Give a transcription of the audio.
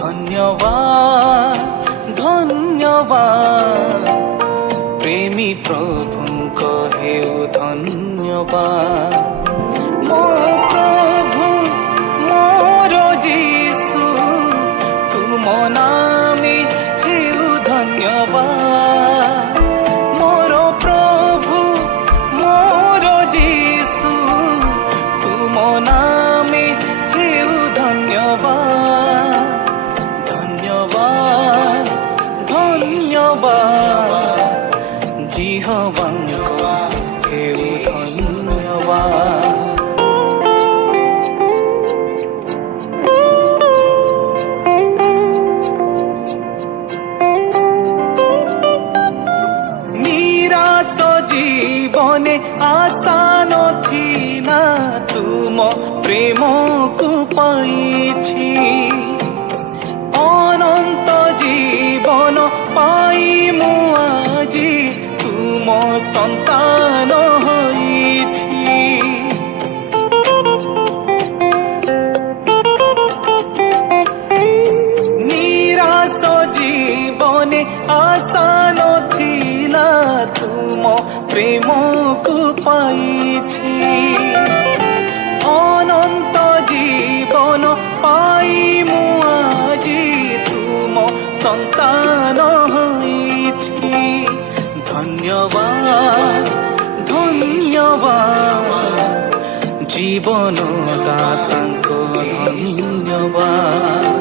ধন্যবাদ ধন্যবাদ প্রেমী প্রভুଙ୍କ ହେଉ ଧନ୍ୟବାଦ ମୋ ପ୍ରଭୁ ମୋର ଯୀଶୁ ତୁମ ନାମେ ହେଉ ଧନ୍ୟବାଦ ମୋର ପ୍ରଭୁ ମୋର ଯୀଶୁ ତୁମ ନାମେ ହେଉ ଧନ୍ୟବାଦ ଧନ୍ୟବାଦ ଧନ୍ୟବାଦ ଜିହୋବାଙ୍କ ହେଉ ଧନ୍ୟବାଦ নিরাশ জীবনে আশা নথিলা তুম প্রেমକୁ পাইছি অনন্ত জীবন পাই মু আজি তুম সন্তান হইছি নিরাশ জীবনে আশা নথিলা তুম প্রেমକୁ পাইছি অনন্ত জীবন পাই মু আজি তুম সন্তান হইছি ধন্যবাদ ধন্যবাদ জীবন দাতাଙ୍କ ধন্যবাদ